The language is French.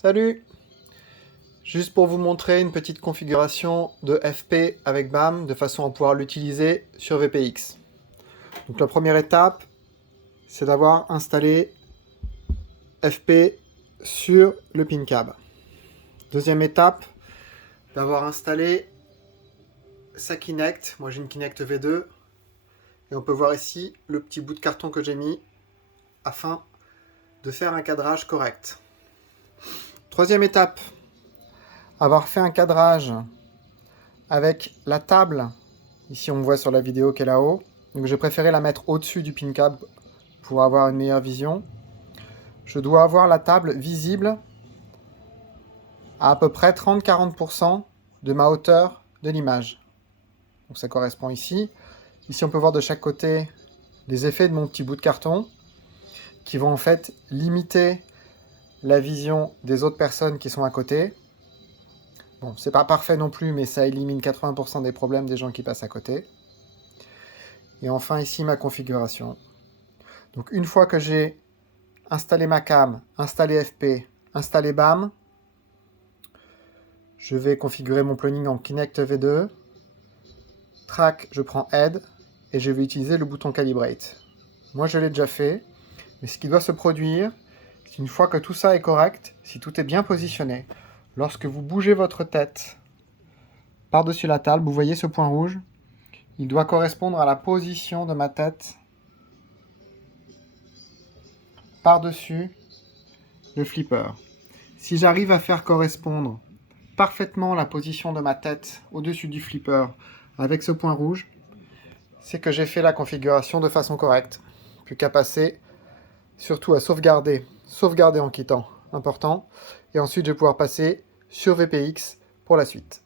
Salut! Juste pour vous montrer une petite configuration de FP avec BAM de façon à pouvoir l'utiliser sur VPX. Donc la première étape, c'est d'avoir installé FP sur le pin cab. Deuxième étape, d'avoir installé sa Kinect. Moi j'ai une Kinect V2 et on peut voir ici le petit bout de carton que j'ai mis afin de faire un cadrage correct. Troisième étape, avoir fait un cadrage avec la table. Ici, on me voit sur la vidéo qui est là-haut. Donc, j'ai préféré la mettre au-dessus du pin cab pour avoir une meilleure vision. Je dois avoir la table visible à peu près 30-40% de ma hauteur de l'image. Donc, ça correspond ici. Ici, on peut voir de chaque côté les effets de mon petit bout de carton qui vont en fait limiter la vision des autres personnes qui sont à côté. Bon, c'est pas parfait non plus, mais ça élimine 80% des problèmes des gens qui passent à côté. Et enfin, ici, ma configuration. Donc, une fois que j'ai installé ma cam, installé FP, installé BAM, je vais configurer mon plugin en Kinect V2. Track, je prends Head et je vais utiliser le bouton Calibrate. Moi, je l'ai déjà fait, mais ce qui doit se produire, c'est une fois que tout ça est correct, si tout est bien positionné, lorsque vous bougez votre tête par-dessus la table, vous voyez ce point rouge, il doit correspondre à la position de ma tête par-dessus le flipper. Si j'arrive à faire correspondre parfaitement la position de ma tête au-dessus du flipper avec ce point rouge, c'est que j'ai fait la configuration de façon correcte. Plus qu'à passer, surtout à sauvegarder en quittant, important. Et ensuite, je vais pouvoir passer sur VPX pour la suite.